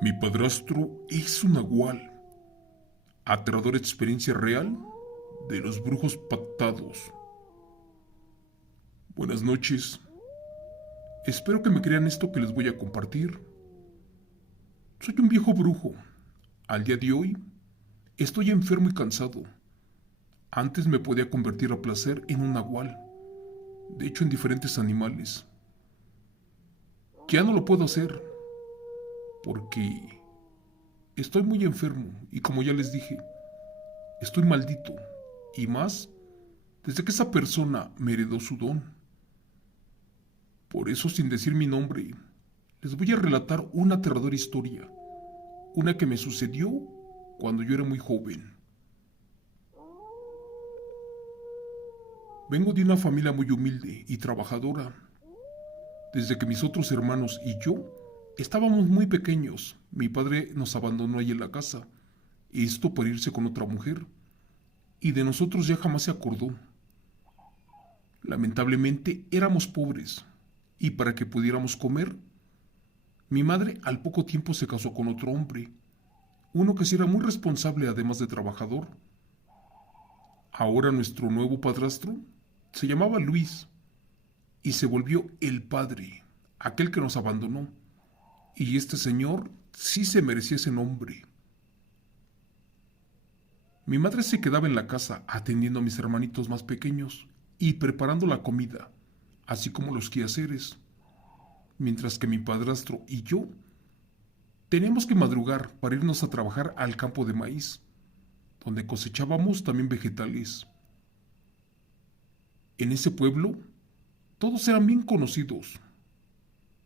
Mi padrastro es un nahual. Aterradora experiencia real de los brujos pactados. Buenas noches. Espero que me crean esto que les voy a compartir. Soy un viejo brujo. Al día de hoy, estoy enfermo y cansado. Antes me podía convertir a placer en un nahual. De hecho, en diferentes animales. Ya no lo puedo hacer porque estoy muy enfermo y como ya les dije, estoy maldito. Y más desde que esa persona me heredó su don. Por eso, sin decir mi nombre, les voy a relatar una aterradora historia. Una que me sucedió cuando yo era muy joven. Vengo de una familia muy humilde y trabajadora. Desde que mis otros hermanos y yo estábamos muy pequeños, mi padre nos abandonó ahí en la casa, esto por irse con otra mujer, y de nosotros ya jamás se acordó. Lamentablemente éramos pobres, y para que pudiéramos comer, mi madre al poco tiempo se casó con otro hombre, uno que sí era muy responsable además de trabajador. Ahora nuestro nuevo padrastro se llamaba Luis y se volvió el padre, aquel que nos abandonó. Y este señor sí se merecía ese nombre. Mi madre se quedaba en la casa atendiendo a mis hermanitos más pequeños y preparando la comida, así como los quehaceres, mientras que mi padrastro y yo teníamos que madrugar para irnos a trabajar al campo de maíz, donde cosechábamos también vegetales. En ese pueblo, todos eran bien conocidos.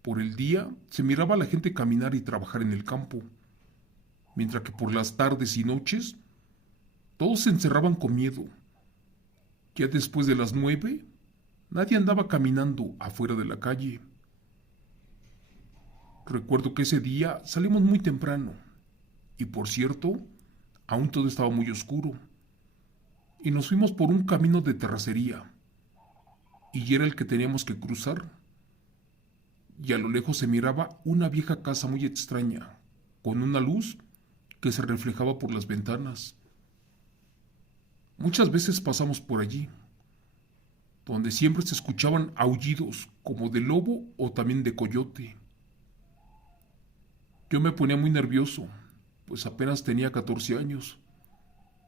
Por el día se miraba a la gente caminar y trabajar en el campo, mientras que por las tardes y noches todos se encerraban con miedo. Ya después de las 9, nadie andaba caminando afuera de la calle. Recuerdo que ese día salimos muy temprano, y por cierto, aún todo estaba muy oscuro, y nos fuimos por un camino de terracería, y era el que teníamos que cruzar, y a lo lejos se miraba una vieja casa muy extraña, con una luz que se reflejaba por las ventanas. Muchas veces pasamos por allí, donde siempre se escuchaban aullidos como de lobo o también de coyote. Yo me ponía muy nervioso, pues apenas tenía 14 años.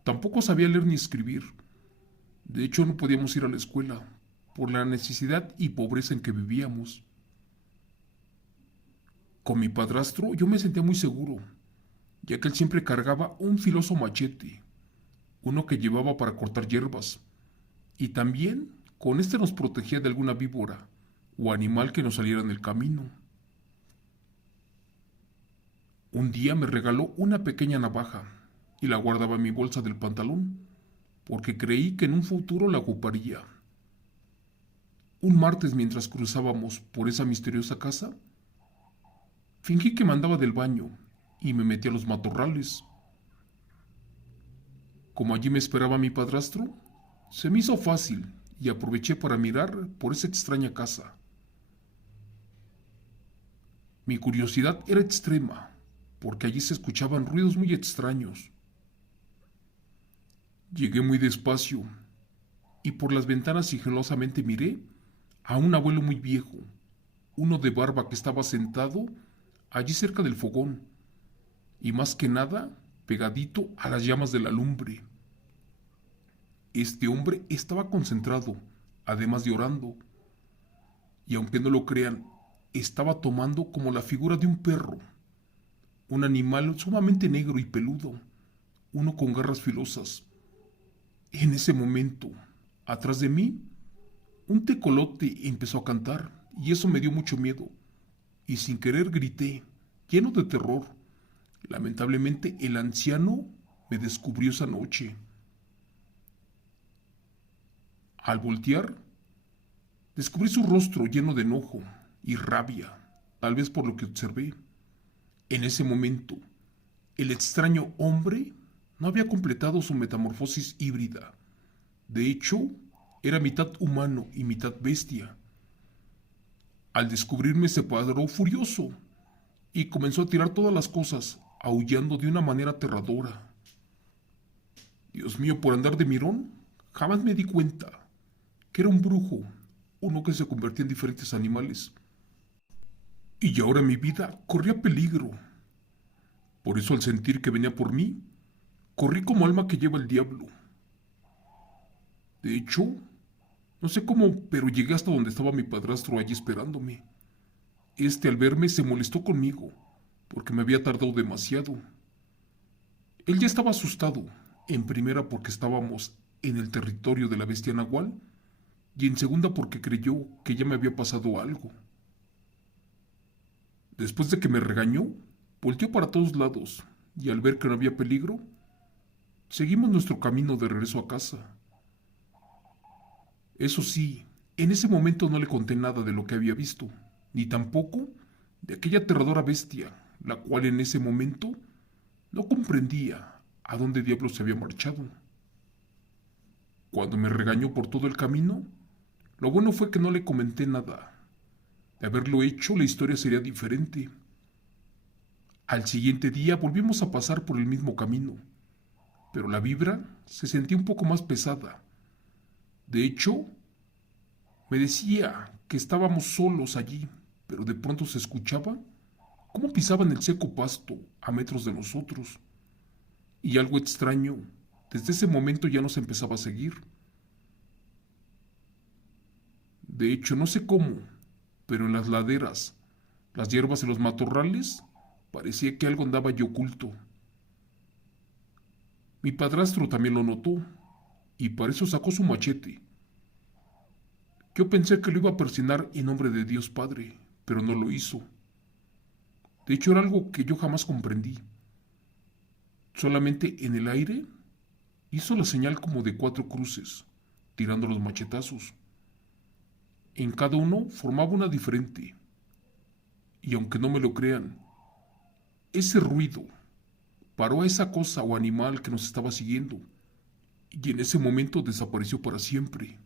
Tampoco sabía leer ni escribir. De hecho, no podíamos ir a la escuela, por la necesidad y pobreza en que vivíamos. Con mi padrastro yo me sentía muy seguro, ya que él siempre cargaba un filoso machete, uno que llevaba para cortar hierbas, y también con este nos protegía de alguna víbora o animal que nos saliera en el camino. Un día me regaló una pequeña navaja y la guardaba en mi bolsa del pantalón, porque creí que en un futuro la ocuparía. Un martes mientras cruzábamos por esa misteriosa casa, fingí que me andaba del baño y me metí a los matorrales. Como allí me esperaba mi padrastro, se me hizo fácil y aproveché para mirar por esa extraña casa. Mi curiosidad era extrema, porque allí se escuchaban ruidos muy extraños. Llegué muy despacio y por las ventanas sigilosamente miré a un abuelo muy viejo, uno de barba que estaba sentado allí cerca del fogón y más que nada pegadito a las llamas de la lumbre. Este hombre estaba concentrado, además de orando, y aunque no lo crean, estaba tomando como la figura de un perro, un animal sumamente negro y peludo, uno con garras filosas. En ese momento, atrás de mí, un tecolote empezó a cantar y eso me dio mucho miedo, y sin querer grité, lleno de terror. Lamentablemente el anciano me descubrió esa noche. Al voltear, descubrí su rostro lleno de enojo y rabia, tal vez por lo que observé. En ese momento, el extraño hombre no había completado su metamorfosis híbrida. De hecho, era mitad humano y mitad bestia. Al descubrirme se cuadró furioso y comenzó a tirar todas las cosas, aullando de una manera aterradora. Dios mío, por andar de mirón, jamás me di cuenta que era un brujo, uno que se convertía en diferentes animales. Y ahora mi vida corría peligro. Por eso al sentir que venía por mí, corrí como alma que lleva el diablo. De hecho, no sé cómo, pero llegué hasta donde estaba mi padrastro allí esperándome. Al verme se molestó conmigo, porque me había tardado demasiado. Él ya estaba asustado, en primera porque estábamos en el territorio de la bestia nahual, y en segunda porque creyó que ya me había pasado algo. Después de que me regañó, volteó para todos lados, y al ver que no había peligro, seguimos nuestro camino de regreso a casa. Eso sí, en ese momento no le conté nada de lo que había visto, ni tampoco de aquella aterradora bestia, la cual en ese momento no comprendía a dónde diablos se había marchado. Cuando me regañó por todo el camino, lo bueno fue que no le comenté nada. De haberlo hecho, la historia sería diferente. Al siguiente día volvimos a pasar por el mismo camino, pero la vibra se sentía un poco más pesada. De hecho, me decía que estábamos solos allí, pero de pronto se escuchaba cómo pisaban el seco pasto a metros de nosotros. Y algo extraño, desde ese momento ya nos empezaba a seguir. De hecho, no sé cómo, pero en las laderas, las hierbas y los matorrales, parecía que algo andaba allí oculto. Mi padrastro también lo notó, y para eso sacó su machete. Yo pensé que lo iba a persignar en nombre de Dios Padre, pero no lo hizo. De hecho, era algo que yo jamás comprendí. Solamente en el aire hizo la señal como de 4 cruces, tirando los machetazos. En cada uno formaba una diferente. Y aunque no me lo crean, ese ruido paró a esa cosa o animal que nos estaba siguiendo, y en ese momento desapareció para siempre.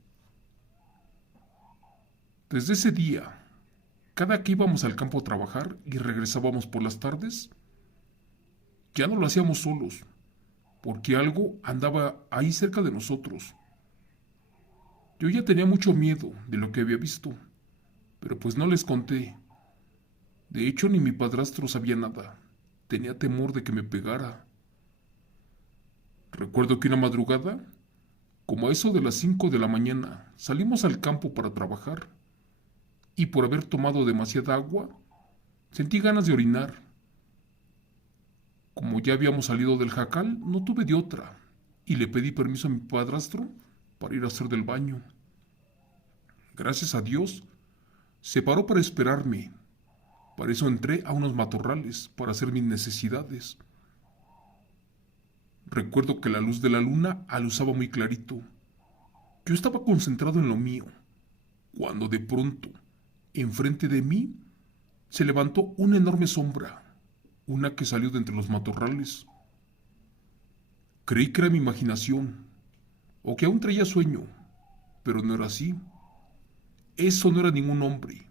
Desde ese día, cada que íbamos al campo a trabajar y regresábamos por las tardes, ya no lo hacíamos solos, porque algo andaba ahí cerca de nosotros. Yo ya tenía mucho miedo de lo que había visto, pero pues no les conté. De hecho, ni mi padrastro sabía nada. Tenía temor de que me pegara. Recuerdo que una madrugada, como a eso de las 5 de la mañana, salimos al campo para trabajar, y por haber tomado demasiada agua, sentí ganas de orinar. Como ya habíamos salido del jacal, no tuve de otra, y le pedí permiso a mi padrastro para ir a hacer del baño. Gracias a Dios, se paró para esperarme. Para eso entré a unos matorrales para hacer mis necesidades. Recuerdo que la luz de la luna alusaba muy clarito. Yo estaba concentrado en lo mío, cuando de pronto, enfrente de mí, se levantó una enorme sombra, una que salió de entre los matorrales. Creí que era mi imaginación, o que aún traía sueño, pero no era así. Eso no era ningún hombre,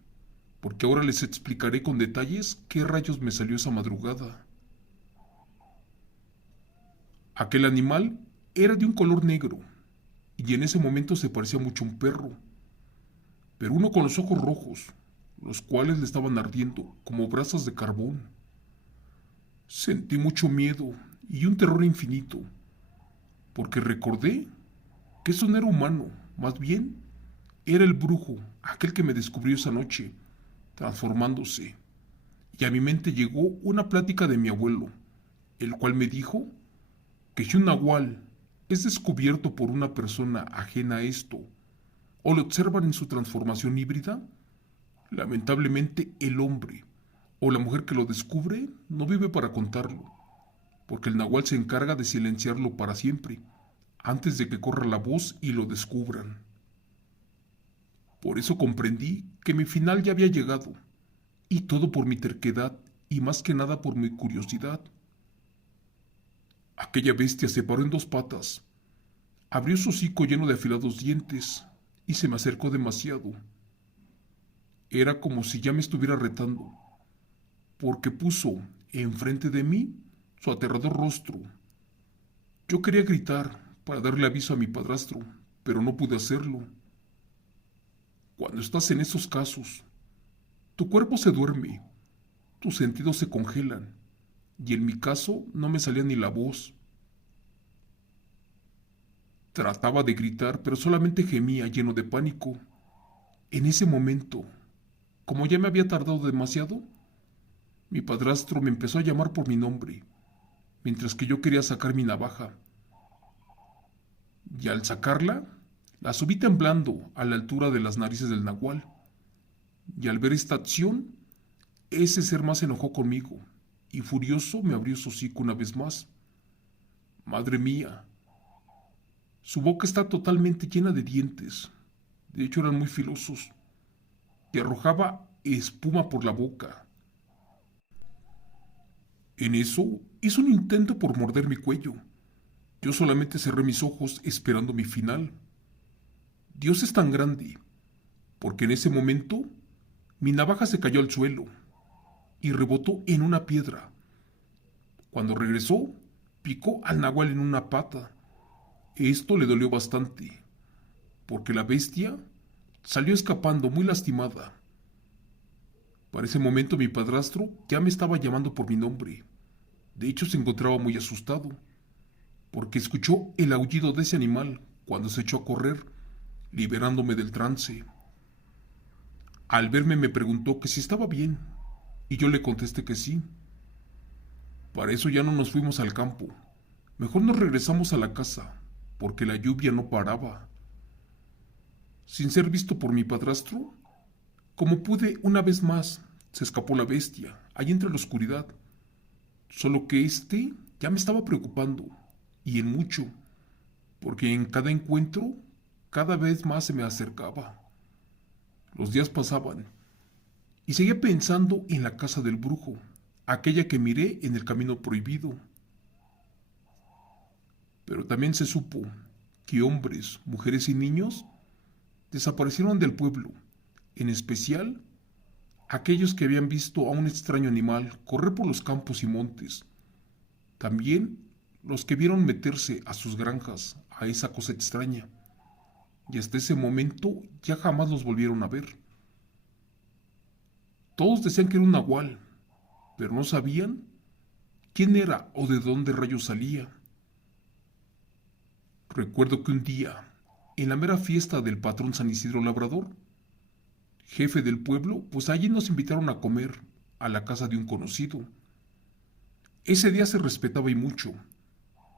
porque ahora les explicaré con detalles qué rayos me salió esa madrugada. Aquel animal era de un color negro, y en ese momento se parecía mucho a un perro, pero uno con los ojos rojos, los cuales le estaban ardiendo como brasas de carbón. Sentí mucho miedo y un terror infinito, porque recordé que eso no era humano, más bien era el brujo, aquel que me descubrió esa noche, transformándose. Y a mi mente llegó una plática de mi abuelo, el cual me dijo que si un nahual es descubierto por una persona ajena a esto, o lo observan en su transformación híbrida, lamentablemente el hombre o la mujer que lo descubre no vive para contarlo, porque el nahual se encarga de silenciarlo para siempre, antes de que corra la voz y lo descubran. Por eso comprendí que mi final ya había llegado, y todo por mi terquedad y más que nada por mi curiosidad. Aquella bestia se paró en 2 patas, abrió su hocico lleno de afilados dientes y se me acercó demasiado. Era como si ya me estuviera retando. porque puso enfrente de mí su aterrador rostro. Yo quería gritar para darle aviso a mi padrastro, pero no pude hacerlo. Cuando estás en esos casos, tu cuerpo se duerme, tus sentidos se congelan, y en mi caso no me salía ni la voz. Trataba de gritar, pero solamente gemía lleno de pánico. En ese momento, como ya me había tardado demasiado, mi padrastro me empezó a llamar por mi nombre, mientras que yo quería sacar mi navaja. Y al sacarla, la subí temblando a la altura de las narices del nahual. Y al ver esta acción, ese ser más se enojó conmigo, y furioso me abrió su hocico una vez más. Madre mía, su boca está totalmente llena de dientes, de hecho eran muy filosos, y arrojaba espuma por la boca. En eso hizo un intento por morder mi cuello. Yo solamente cerré mis ojos esperando mi final. Dios es tan grande, porque en ese momento mi navaja se cayó al suelo y rebotó en una piedra. Cuando regresó, picó al nahual en una pata. Esto le dolió bastante, porque la bestia salió escapando muy lastimada. Para ese momento mi padrastro ya me estaba llamando por mi nombre. De hecho se encontraba muy asustado, porque escuchó el aullido de ese animal cuando se echó a correr, liberándome del trance. Al verme me preguntó que si estaba bien, y yo le contesté que sí. Para eso ya no nos fuimos al campo. Mejor nos regresamos a la casa, porque la lluvia no paraba. Sin ser visto por mi padrastro, como pude una vez más, se escapó la bestia, allí entre la oscuridad. Solo que ya me estaba preocupando, y en mucho, porque en cada encuentro, cada vez más se me acercaba. Los días pasaban, y seguía pensando en la casa del brujo, aquella que miré en el camino prohibido. Pero también se supo que hombres, mujeres y niños desaparecieron del pueblo, en especial aquellos que habían visto a un extraño animal correr por los campos y montes. También los que vieron meterse a sus granjas a esa cosa extraña. Y hasta ese momento ya jamás los volvieron a ver. Todos decían que era un nahual, pero no sabían quién era o de dónde rayos salía. Recuerdo que un día, en la mera fiesta del patrón San Isidro Labrador, jefe del pueblo, pues allí nos invitaron a comer a la casa de un conocido. Ese día se respetaba y mucho,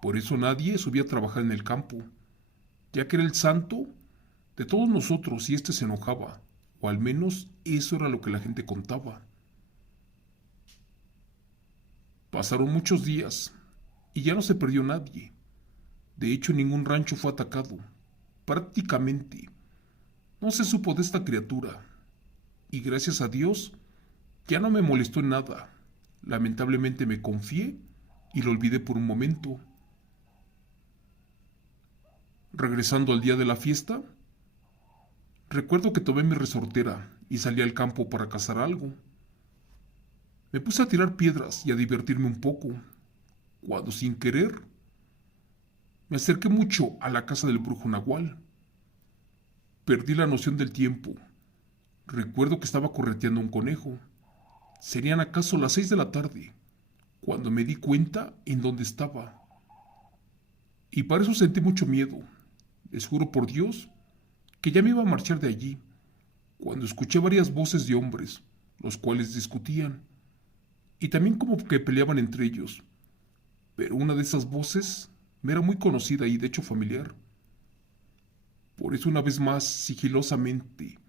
por eso nadie subía a trabajar en el campo, ya que era el santo de todos nosotros y este se enojaba, o al menos eso era lo que la gente contaba. Pasaron muchos días y ya no se perdió nadie. De hecho, ningún rancho fue atacado. Prácticamente no se supo de esta criatura. Y gracias a Dios, ya no me molestó en nada. Lamentablemente me confié y lo olvidé por un momento. Regresando al día de la fiesta, recuerdo que tomé mi resortera y salí al campo para cazar algo. Me puse a tirar piedras y a divertirme un poco, cuando sin querer me acerqué mucho a la casa del brujo nahual. Perdí la noción del tiempo. Recuerdo que estaba correteando un conejo. Serían acaso las 6 de la tarde, cuando me di cuenta en dónde estaba. Y para eso sentí mucho miedo. Les juro por Dios que ya me iba a marchar de allí, cuando escuché varias voces de hombres, los cuales discutían, y también como que peleaban entre ellos. Pero una de esas voces me era muy conocida y de hecho familiar. Por eso una vez más, sigilosamente,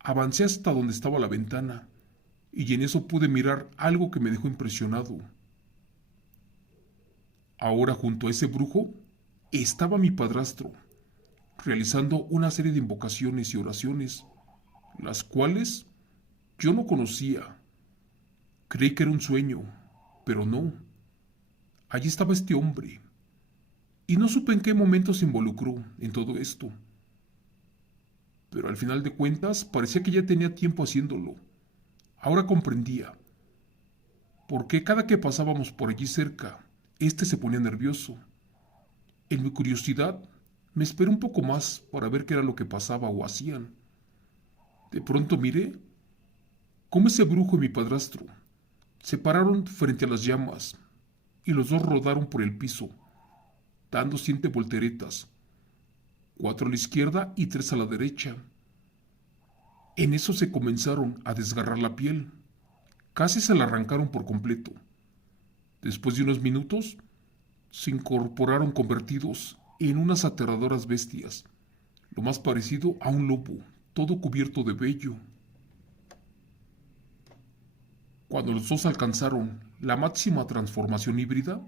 avancé hasta donde estaba la ventana, y en eso pude mirar algo que me dejó impresionado. Ahora junto a ese brujo estaba mi padrastro, realizando una serie de invocaciones y oraciones, las cuales yo no conocía. Creí que era un sueño, pero no. Allí estaba este hombre, y no supe en qué momento se involucró en todo esto. Pero al final de cuentas parecía que ya tenía tiempo haciéndolo. Ahora comprendía. porque cada que pasábamos por allí cerca, este se ponía nervioso. En mi curiosidad, me esperé un poco más para ver qué era lo que pasaba o hacían. De pronto miré cómo ese brujo y mi padrastro se pararon frente a las llamas y los dos rodaron por el piso, dando 7 volteretas, 4 a la izquierda y 3 a la derecha. En eso se comenzaron a desgarrar la piel. Casi se la arrancaron por completo. Después de unos minutos, se incorporaron convertidos en unas aterradoras bestias, lo más parecido a un lobo, todo cubierto de vello. Cuando los dos alcanzaron la máxima transformación híbrida,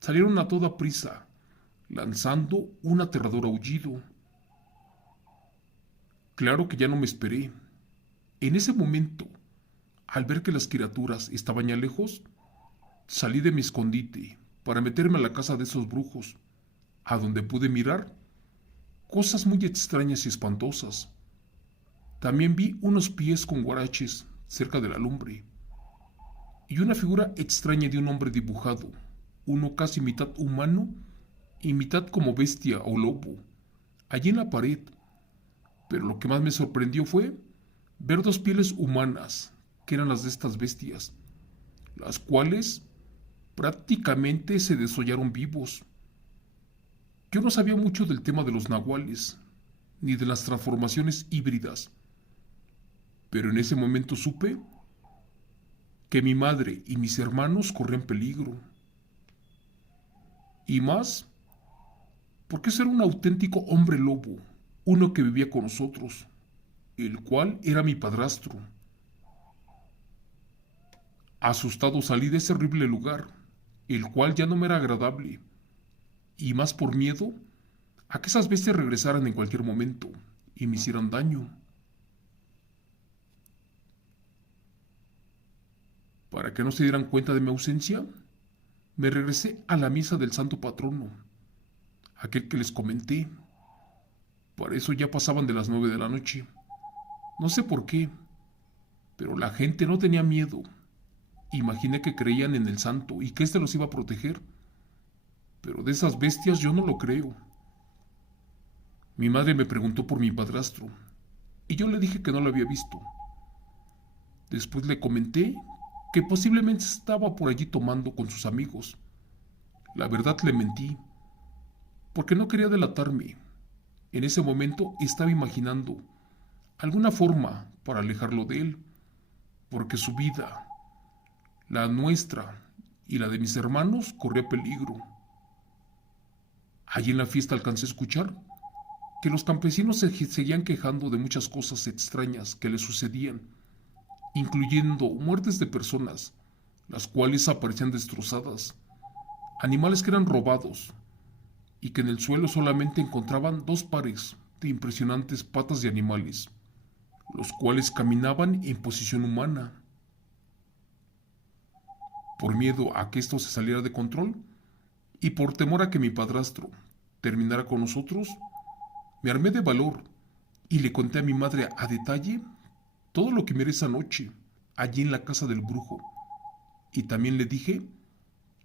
salieron a toda prisa, lanzando un aterrador aullido. Claro que ya no me esperé. En ese momento, al ver que las criaturas estaban ya lejos, salí de mi escondite para meterme a la casa de esos brujos, a donde pude mirar cosas muy extrañas y espantosas. También vi unos pies con guaraches cerca de la lumbre y una figura extraña de un hombre dibujado, uno casi mitad humano y mitad como bestia o lobo, allí en la pared. Pero lo que más me sorprendió fue ver 2 pieles humanas, que eran las de estas bestias, las cuales prácticamente se desollaron vivos. Yo no sabía mucho del tema de los nahuales, ni de las transformaciones híbridas, pero en ese momento supe que mi madre y mis hermanos corrían peligro. Y más, porque ese era un auténtico hombre lobo, uno que vivía con nosotros, el cual era mi padrastro. Asustado salí de ese horrible lugar, el cual ya no me era agradable, y más por miedo a que esas bestias regresaran en cualquier momento y me hicieran daño. Para que no se dieran cuenta de mi ausencia, me regresé a la misa del santo patrono, aquel que les comenté. Para eso ya pasaban de las 9 de la noche. No sé por qué, pero la gente no tenía miedo. Imaginé que creían en el santo y que éste los iba a proteger. Pero de esas bestias yo no lo creo. Mi madre me preguntó por mi padrastro y yo le dije que no lo había visto. Después le comenté que posiblemente estaba por allí tomando con sus amigos. La verdad le mentí, porque no quería delatarme. En ese momento estaba imaginando alguna forma para alejarlo de él, porque su vida, la nuestra y la de mis hermanos corría peligro. Allí en la fiesta alcancé a escuchar que los campesinos se seguían quejando de muchas cosas extrañas que les sucedían, incluyendo muertes de personas, las cuales aparecían destrozadas, animales que eran robados, y que en el suelo solamente encontraban 2 pares de impresionantes patas de animales, los cuales caminaban en posición humana. Por miedo a que esto se saliera de control y por temor a que mi padrastro terminara con nosotros, me armé de valor y le conté a mi madre a detalle todo lo que miré esa noche allí en la casa del brujo, y también le dije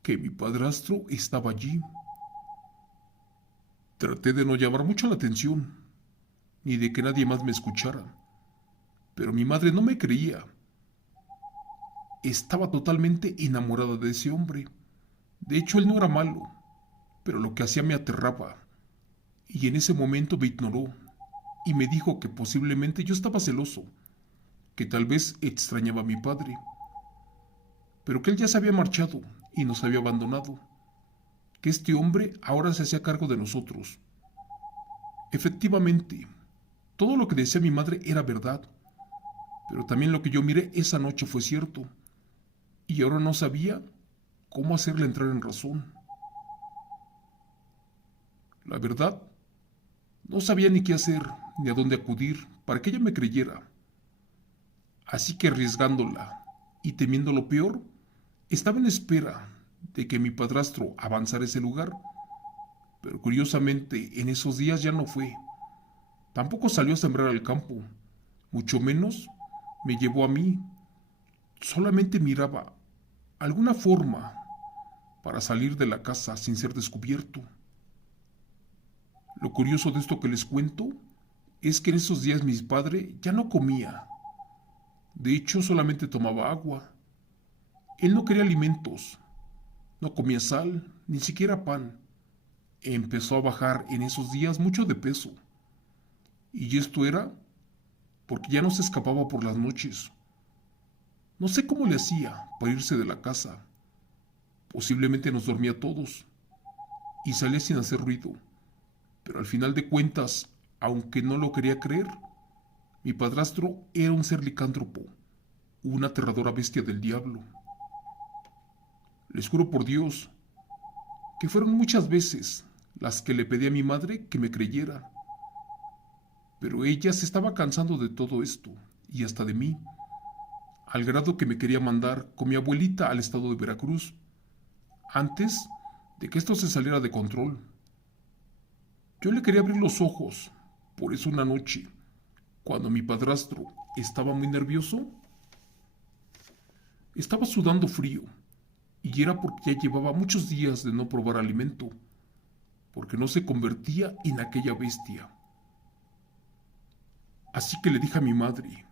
que mi padrastro estaba allí. Traté de no llamar mucho la atención, ni de que nadie más me escuchara, pero mi madre no me creía. Estaba totalmente enamorada de ese hombre. De hecho, él no era malo, pero lo que hacía me aterraba, y en ese momento me ignoró y me dijo que posiblemente yo estaba celoso, que tal vez extrañaba a mi padre, pero que él ya se había marchado y nos había abandonado, que este hombre ahora se hacía cargo de nosotros. Efectivamente, todo lo que decía mi madre era verdad, pero también lo que yo miré esa noche fue cierto, y ahora no sabía cómo hacerle entrar en razón. La verdad, no sabía ni qué hacer, ni a dónde acudir para que ella me creyera. Así que arriesgándola y temiendo lo peor, estaba en espera de que mi padrastro avanzara a ese lugar, pero curiosamente en esos días ya no fue. Tampoco salió a sembrar al campo, mucho menos me llevó a mí. Solamente miraba alguna forma para salir de la casa sin ser descubierto. Lo curioso de esto que les cuento es que en esos días mi padre ya no comía. De hecho, solamente tomaba agua. Él no quería alimentos, no comía sal, ni siquiera pan. Empezó a bajar en esos días mucho de peso. Y esto era porque ya no se escapaba por las noches. No sé cómo le hacía para irse de la casa. Posiblemente nos dormía todos y salía sin hacer ruido. Pero al final de cuentas, aunque no lo quería creer, mi padrastro era un ser licántropo, una aterradora bestia del diablo. Les juro por Dios que fueron muchas veces las que le pedí a mi madre que me creyera. Pero ella se estaba cansando de todo esto, y hasta de mí, al grado que me quería mandar con mi abuelita al estado de Veracruz, antes de que esto se saliera de control. Yo le quería abrir los ojos, por eso una noche, cuando mi padrastro estaba muy nervioso, estaba sudando frío, y era porque ya llevaba muchos días de no probar alimento, porque no se convertía en aquella bestia. Así que le dije a mi madre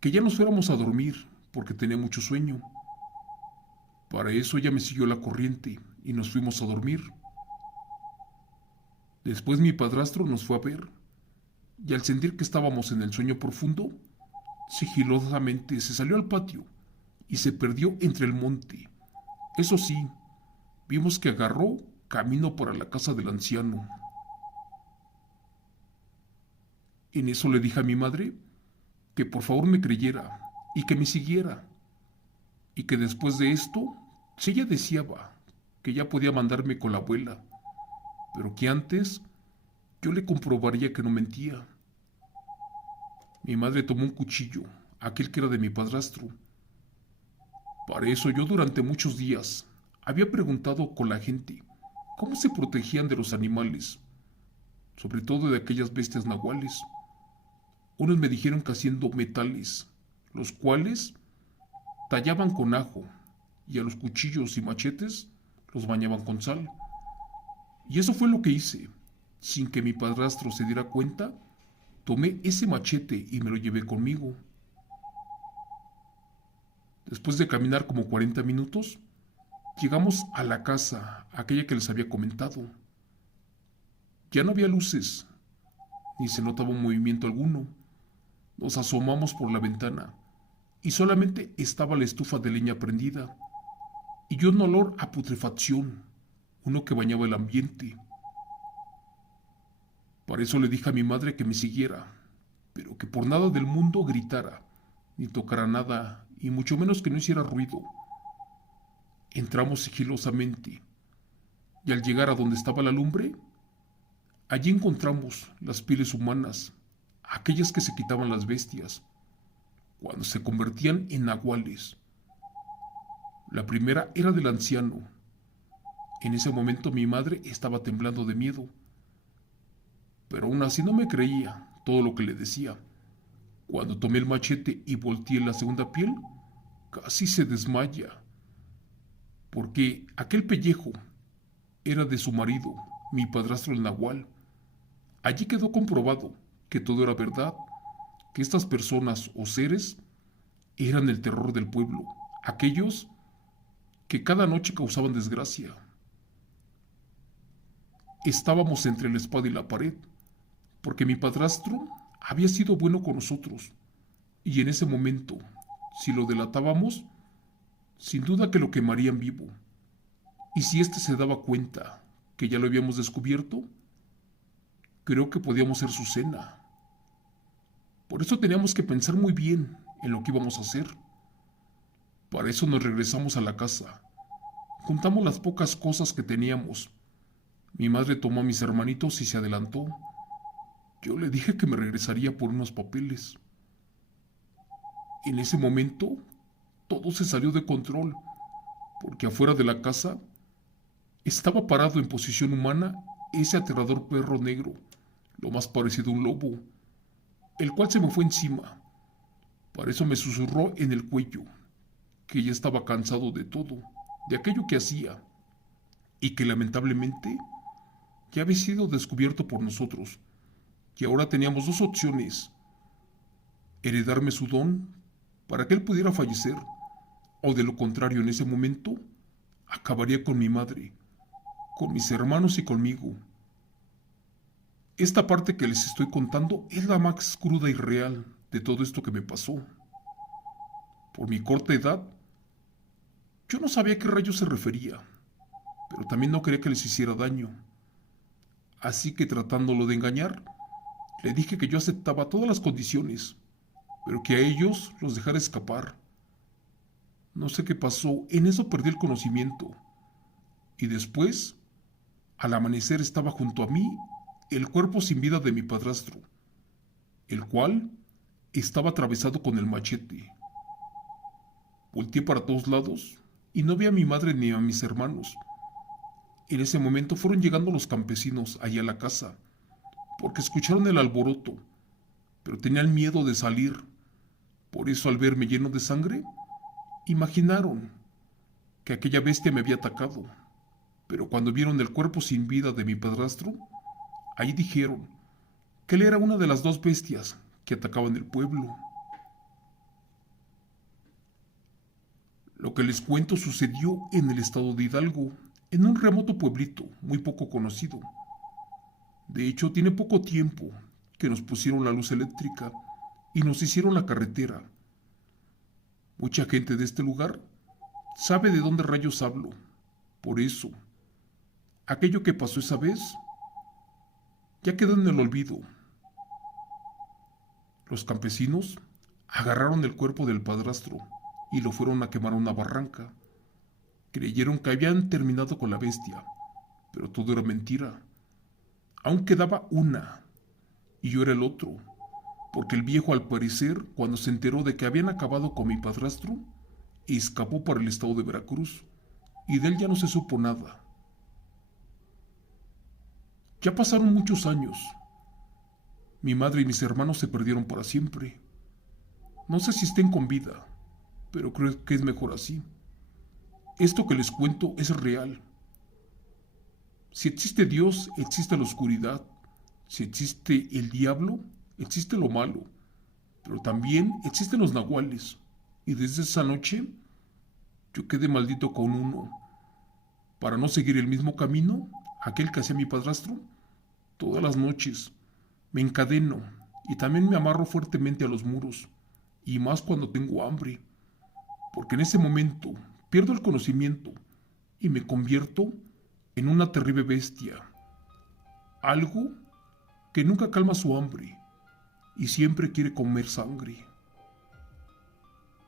que ya nos fuéramos a dormir porque tenía mucho sueño. Para eso ella me siguió la corriente y nos fuimos a dormir. Después mi padrastro nos fue a ver y al sentir que estábamos en el sueño profundo, sigilosamente se salió al patio y se perdió entre el monte. Eso sí, vimos que agarró camino para la casa del anciano. En eso le dije a mi madre que por favor me creyera y que me siguiera, y que después de esto, si ella deseaba, que ya podía mandarme con la abuela, pero que antes yo le comprobaría que no mentía. Mi madre tomó un cuchillo, aquel que era de mi padrastro. Para eso yo durante muchos días había preguntado con la gente cómo se protegían de los animales, sobre todo de aquellas bestias nahuales. Unos me dijeron que haciendo metales, los cuales tallaban con ajo, y a los cuchillos y machetes los bañaban con sal. Y eso fue lo que hice. Sin que mi padrastro se diera cuenta, tomé ese machete y me lo llevé conmigo. Después de caminar como 40 minutos, llegamos a la casa, aquella que les había comentado. Ya no había luces, ni se notaba movimiento alguno. Nos asomamos por la ventana y solamente estaba la estufa de leña prendida y un olor a putrefacción, uno que bañaba el ambiente. Para eso le dije a mi madre que me siguiera, pero que por nada del mundo gritara, ni tocara nada, y mucho menos que no hiciera ruido. Entramos sigilosamente, y al llegar a donde estaba la lumbre, allí encontramos las pieles humanas, aquellas que se quitaban las bestias, cuando se convertían en nahuales. La primera era del anciano. En ese momento mi madre estaba temblando de miedo, pero aún así no me creía todo lo que le decía. Cuando tomé el machete y volteé la segunda piel, casi se desmaya, porque aquel pellejo era de su marido, mi padrastro el nahual. Allí quedó comprobado que todo era verdad, que estas personas o seres eran el terror del pueblo, aquellos que cada noche causaban desgracia. Estábamos entre la espada y la pared, porque mi padrastro había sido bueno con nosotros, y en ese momento, si lo delatábamos, sin duda que lo quemarían vivo. Y si éste se daba cuenta que ya lo habíamos descubierto, creo que podíamos ser su cena. Por eso teníamos que pensar muy bien en lo que íbamos a hacer. Para eso nos regresamos a la casa. Juntamos las pocas cosas que teníamos. Mi madre tomó a mis hermanitos y se adelantó. Yo le dije que me regresaría por unos papeles. En ese momento, todo se salió de control, porque afuera de la casa estaba parado en posición humana ese aterrador perro negro, lo más parecido a un lobo, el cual se me fue encima. Para eso me susurró en el cuello que ya estaba cansado de todo, de aquello que hacía, y que lamentablemente ya había sido descubierto por nosotros, y ahora teníamos dos opciones: heredarme su don para que él pudiera fallecer, o de lo contrario, en ese momento, acabaría con mi madre, con mis hermanos y conmigo. Esta parte que les estoy contando es la más cruda y real de todo esto que me pasó. Por mi corta edad, yo no sabía a qué rayos se refería, pero también no quería que les hiciera daño. Así que, tratándolo de engañar, le dije que yo aceptaba todas las condiciones, pero que a ellos los dejara escapar. No sé qué pasó, en eso perdí el conocimiento. Y después, al amanecer, estaba junto a mí el cuerpo sin vida de mi padrastro, el cual estaba atravesado con el machete. Volteé para todos lados y no vi a mi madre ni a mis hermanos. En ese momento fueron llegando los campesinos allá a la casa, porque escucharon el alboroto, pero tenían miedo de salir. Por eso, al verme lleno de sangre, imaginaron que aquella bestia me había atacado. Pero cuando vieron el cuerpo sin vida de mi padrastro, ahí dijeron que él era una de las dos bestias que atacaban el pueblo. Lo que les cuento sucedió en el estado de Hidalgo, en un remoto pueblito muy poco conocido. De hecho, tiene poco tiempo que nos pusieron la luz eléctrica y nos hicieron la carretera. Mucha gente de este lugar sabe de dónde rayos hablo. Por eso, aquello que pasó esa vez ya quedó en el olvido. Los campesinos agarraron el cuerpo del padrastro y lo fueron a quemar a una barranca. Creyeron que habían terminado con la bestia, pero todo era mentira. Aún quedaba una, y yo era el otro, porque el viejo, al parecer, cuando se enteró de que habían acabado con mi padrastro, escapó para el estado de Veracruz, y de él ya no se supo nada. Ya pasaron muchos años. Mi madre y mis hermanos se perdieron para siempre. No sé si estén con vida, pero creo que es mejor así. Esto que les cuento es real. Si existe Dios, existe la oscuridad. Si existe el diablo, existe lo malo. Pero también existen los nahuales. Y desde esa noche, yo quedé maldito con uno. Para no seguir el mismo camino, aquel que hacía mi padrastro, todas las noches me encadeno y también me amarro fuertemente a los muros. Y más cuando tengo hambre. Porque en ese momento pierdo el conocimiento y me convierto en una terrible bestia. Algo que nunca calma su hambre y siempre quiere comer sangre.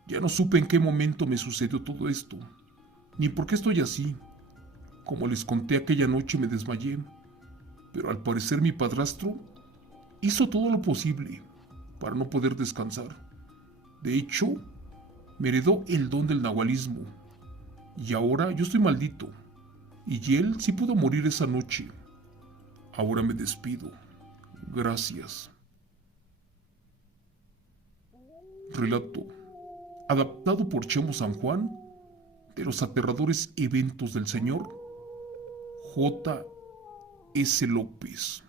Ya no supe en qué momento me sucedió todo esto, ni por qué estoy así. Como les conté, aquella noche me desmayé, pero al parecer mi padrastro hizo todo lo posible para no poder descansar. De hecho, me heredó el don del nahualismo, y ahora yo estoy maldito, y él sí pudo morir esa noche. Ahora me despido. Gracias. Relato adaptado por Chemo San Juan de los aterradores eventos del señor J. S. López.